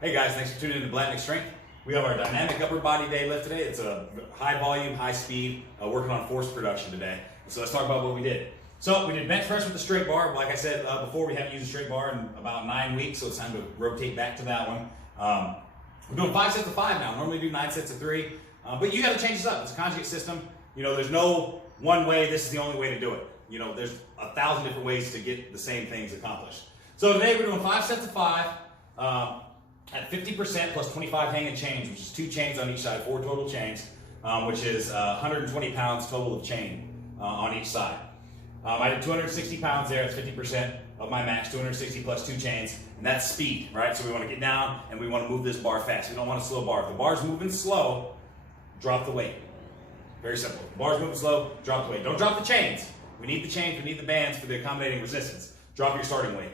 Hey guys, thanks for tuning in to Blatnick Strength. We have our dynamic upper body day lift today. It's a high volume, high speed, working on force production today. So let's talk about what we did. So we did bench press with the straight bar. Like I said before, we haven't used a straight bar in about 9 weeks, so it's time to rotate back to that one. We're doing 5 sets of 5 now. Normally do 9 sets of 3, but you got to change this up. It's a conjugate system. You know, there's no one way. This is the only way to do it. You know, there's 1,000 different ways to get the same things accomplished. So today we're doing 5 sets of 5 at 50% plus 25 hang and chains, which is 2 chains on each side, 4 total chains, which is 120 pounds total of chain on each side. I did 260 pounds there. It's 50% of my max, 260 plus 2 chains, and that's speed, right? So we want to get down and we want to move this bar fast. We don't want a slow bar. If the bar's moving slow, drop the weight. Very simple. If the bar's moving slow, drop the weight. Don't drop the chains. We need the chains, we need the bands for the accommodating resistance. Drop your starting weight.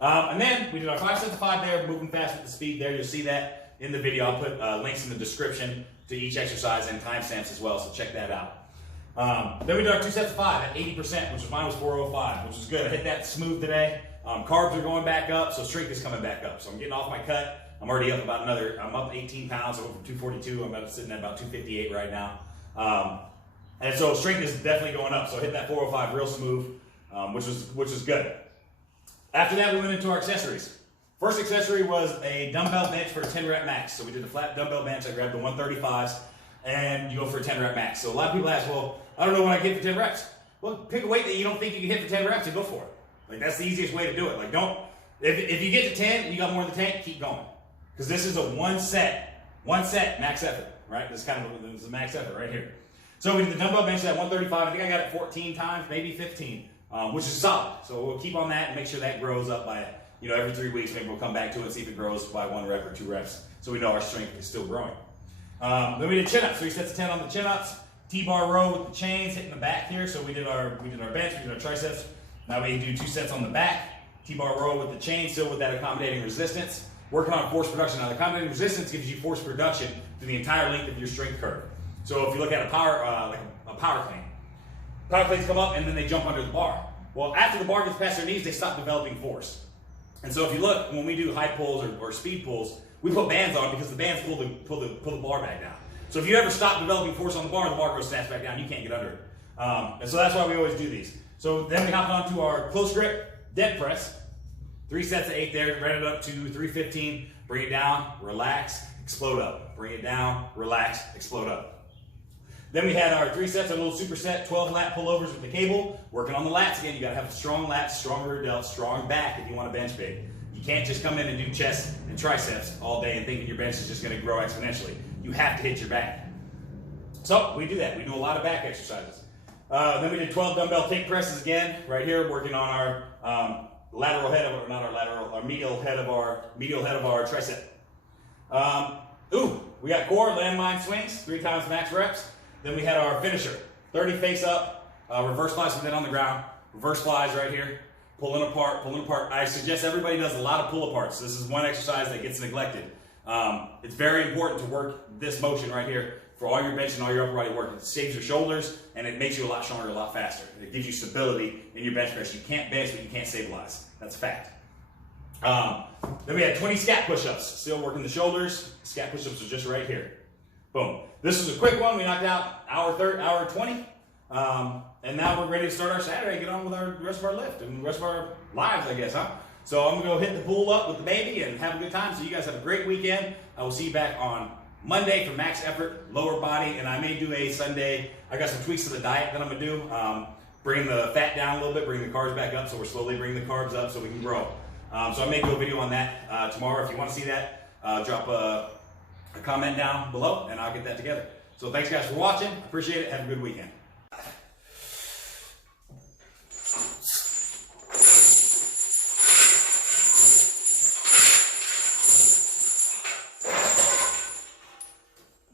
And then we did our 5 sets of 5 there, moving fast with the speed there. You'll see that in the video. I'll put links in the description to each exercise and timestamps as well, so check that out. Then we did our 2 sets of 5 at 80%, which was mine was 405, which is good. I hit that smooth today. Carbs are going back up, so strength is coming back up. So I'm getting off my cut. I'm already up I'm up 18 pounds, so from 242, I'm sitting at about 258 right now. And so strength is definitely going up. So I hit that 405 real smooth, which is good. After that, we went into our accessories. First accessory was a dumbbell bench for a 10 rep max. So we did a flat dumbbell bench. I grabbed the 135s, and you go for a 10 rep max. So a lot of people ask, well, I don't know what I can hit for 10 reps. Well, pick a weight that you don't think you can hit for 10 reps and go for it. Like, that's the easiest way to do it. Like, if you get to 10 and you got more than 10, keep going. Because this is a one set max effort, right? This is a max effort right here. So we did the dumbbell bench at 135. I think I got it 14 times, maybe 15. Which is solid. So we'll keep on that and make sure that grows up by, every 3 weeks. Maybe we'll come back to it and see if it grows by 1 rep or 2 reps, so we know our strength is still growing. Then we did chin-ups, 3 sets of 10 on the chin-ups, T-bar row with the chains hitting the back here. So we did our bench, we did our triceps. Now we do 2 sets on the back, T-bar row with the chain, still with that accommodating resistance. Working on force production. Now the accommodating resistance gives you force production through the entire length of your strength curve. So if you look at a power clean, power cleans come up and then they jump under the bar. Well, after the bar gets past their knees, they stop developing force. And so if you look, when we do high pulls or speed pulls, we put bands on because the bands pull the bar back down. So if you ever stop developing force on the bar goes snaps back down, you can't get under it. And so that's why we always do these. So then we hop on to our close grip dead press. 3 sets of 8 there, ran it up to 315, bring it down, relax, explode up. Bring it down, relax, explode up. Then we had our 3 sets, a little superset, 12 lat pullovers with the cable. Working on the lats again. You gotta have strong lats, strong rear delts, strong back if you want to bench big. You can't just come in and do chest and triceps all day and thinking your bench is just gonna grow exponentially. You have to hit your back. So we do that. We do a lot of back exercises. Then we did 12 dumbbell kick presses again, right here, working on our lateral head of our medial head of our tricep. We got core landmine swings, 3 times max reps. Then we had our finisher, 30 face up, reverse flies with it on the ground, reverse flies right here, pulling apart. I suggest everybody does a lot of pull aparts. This is one exercise that gets neglected. It's very important to work this motion right here for all your bench and all your upper body work. It saves your shoulders and it makes you a lot stronger, a lot faster. It gives you stability in your bench press. You can't bench, but you can't stabilize. That's a fact. Then we had 20 scat push-ups, still working the shoulders. Scat push-ups are just right here. Boom. This was a quick one. We knocked out hour 20. And now we're ready to start our Saturday, get on with the rest of our lift and the rest of our lives, I guess, huh? So I'm going to go hit the pool up with the baby and have a good time. So you guys have a great weekend. I will see you back on Monday for max effort, lower body, and I may do a Sunday. I got some tweaks to the diet that I'm going to do. Bring the fat down a little bit, bring the carbs back up. So we're slowly bringing the carbs up so we can grow. So I may do a video on that tomorrow. If you want to see that, drop a comment down below and I'll get that together. So thanks guys for watching. Appreciate it. Have a good weekend.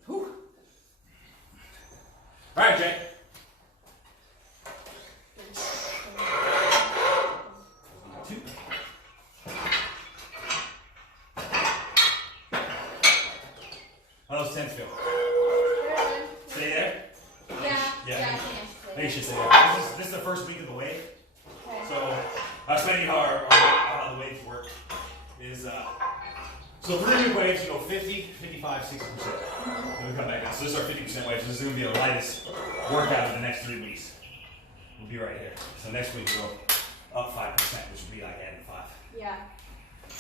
Whew. All right, Jay. How those 10s feel? Stay there? Yeah. I think you should stay there. This is the first week of the wave. Okay. So I'll explain you how the waves work. So for really waves, you go 50, 55, 60%. Then we come back down. So this is our 50% waves. This is going to be the lightest workout of the next 3 weeks. We'll be right here. So next week we'll go up 5%, which would be like adding 5. Yeah.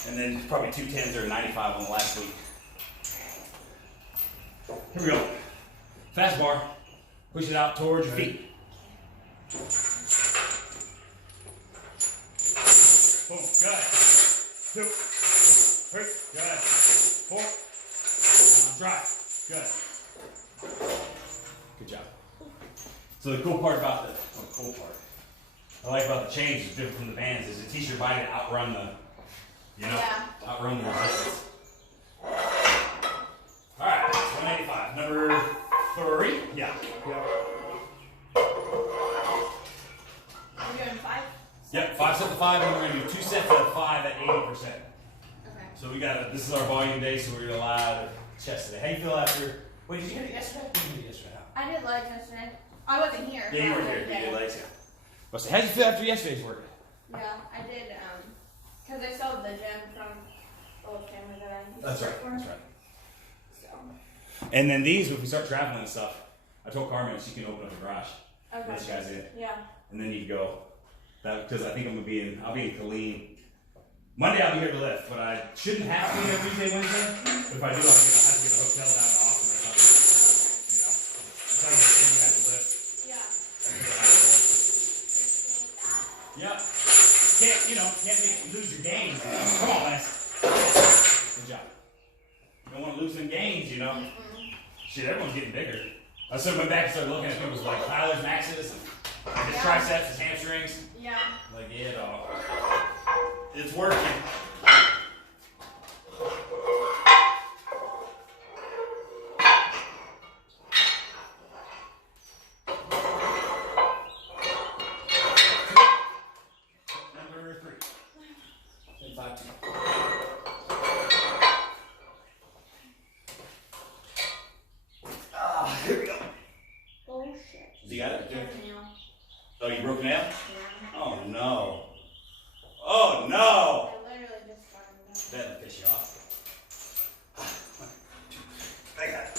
And then probably 2 10s or 95 on the last week. Here we go. Fast bar. Push it out towards your feet. Boom. Good. 2, 3. Good. 4. Drive. Good. Good job. So the cool part about I like about the chains is different from the bands is it teaches your body to outrun the, outrun the resistance. All right, 185. Number 3. Yeah. We're doing 5? Yep, 5 sets of 5, and we're going to do 2 sets of 5 at 80%. Okay. So we got this is our volume day, so we're going to allow the chest today. How do you feel after? Wait, did you hit it yesterday? You did it yesterday. I did legs yesterday. I wasn't here. Yeah, you were here. You did legs, yeah. But how did you feel after yesterday's workout? Yeah, I did, because I sold the gym from the old family that I used That's to right. work for. That's right. So. And then these, if we start traveling and stuff, I told Carmen she can open up the garage. Okay. Let you guys in. Yeah. And then you go. Because I think I'll be in Killeen. Monday I'll be here to lift, but I shouldn't have to be there Tuesday, Wednesday. But if I do, I'll have to get a hotel down to Austin or something. You know. That's how you guys to lift. Yeah. Yep. Can't lose your gains. Come on, Lance. Good job. You don't want to lose them gains, you know. Mm-hmm. Shit, everyone's getting bigger. I sort of went back and started looking at people's like Tyler's maxes and his triceps, his hamstrings. Yeah. Like, yeah, dog. It's working. Number 3. 10, 5, 2. Here we go. Oh shit. You got it? Yeah. Oh, you broke a nail? Yeah. Oh, no. Oh, no. I literally just got it. That'll piss you off. I got it.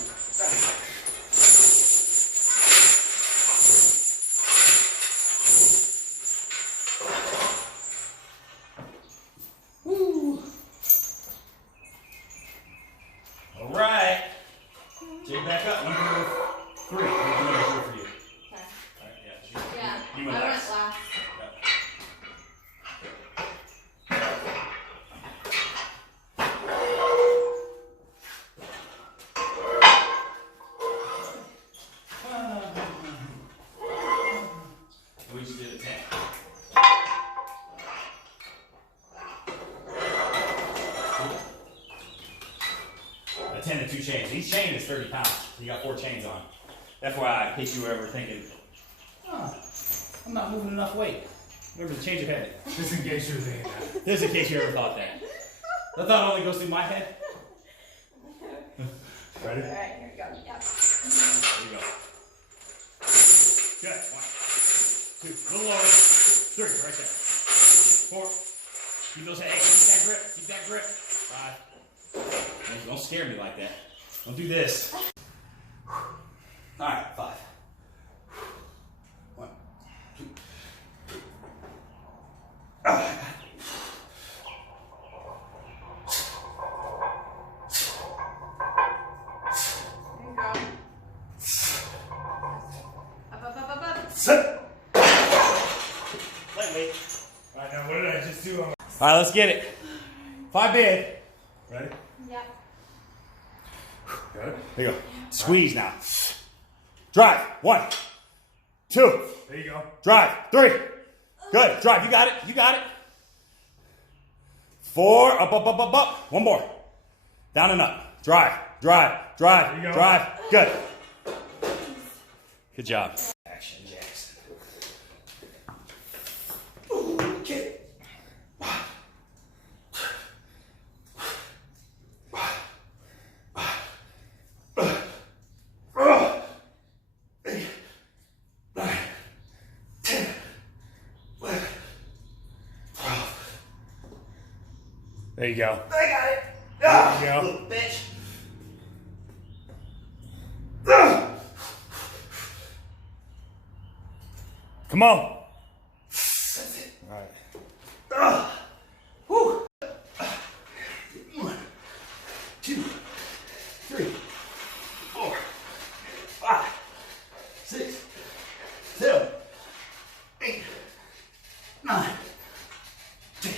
Woo. All right. Take back up. Number 3. Number 3 for you. Okay. All right, yeah. Yeah. You went I went last. last. Yep. We just did a 10. A 10 and 2 chains. Each chain is 30 pounds. You got 4 chains on. FYI, in case you were ever thinking, oh, I'm not moving enough weight. Remember to change your head. Just in case you were thinking that. Just in case you ever thought that. The thought only goes through my head. Ready? Alright, here we go. Yeah. There you go. Good. 1, 2, a little lower. 3, right there. 4. Keep those hands. Keep that grip. Keep that grip. 5. Don't scare me like that. Don't do this. All right, 5. 1, 2, 3. There you go. Up. Sit. Lightweight. All right, now what did I just do? All right, let's get it. 5 big. Ready? Yep. Good. There you go. Squeeze now. Drive. 1, 2. There you go. Drive. 3. Good. Drive. You got it. You got it. 4. Up. 1 more. Down and up. Drive. Drive. Drive. There you go. Drive. Good. Good job. Action, Jackson. Okay. There you go. I got it. There you go. Little bitch. Come on. That's it. All right. Whew. 1, 2, 3, 4, 5, 6, 7, 8, 9, 10.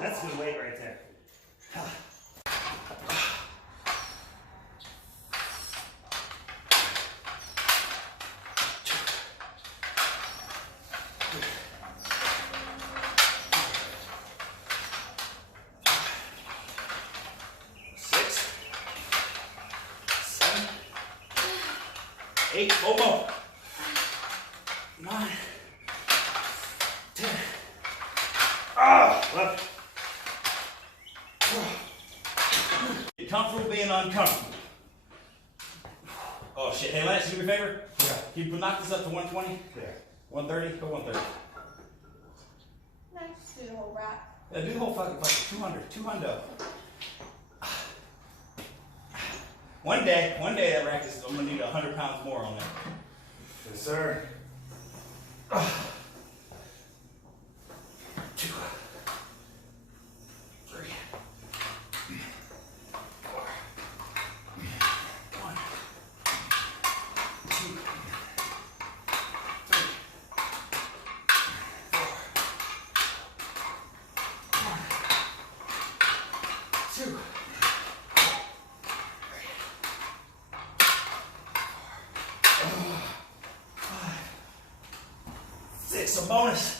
That's good weight right there. Eight, one more. 9, 10. Left. Get comfortable being uncomfortable. Oh shit, hey Lance, do me a favor? Yeah. Can you knock this up to 120? Yeah. 130? Go 130. Nice. Do the whole wrap. Yeah, do the whole fucking 200. 200. One day that rack is, I'm gonna need 100 pounds more on there. Yes, sir. 2, 3, 4, 1, 2, 3, 4, 1, 2, 5, 6, a bonus.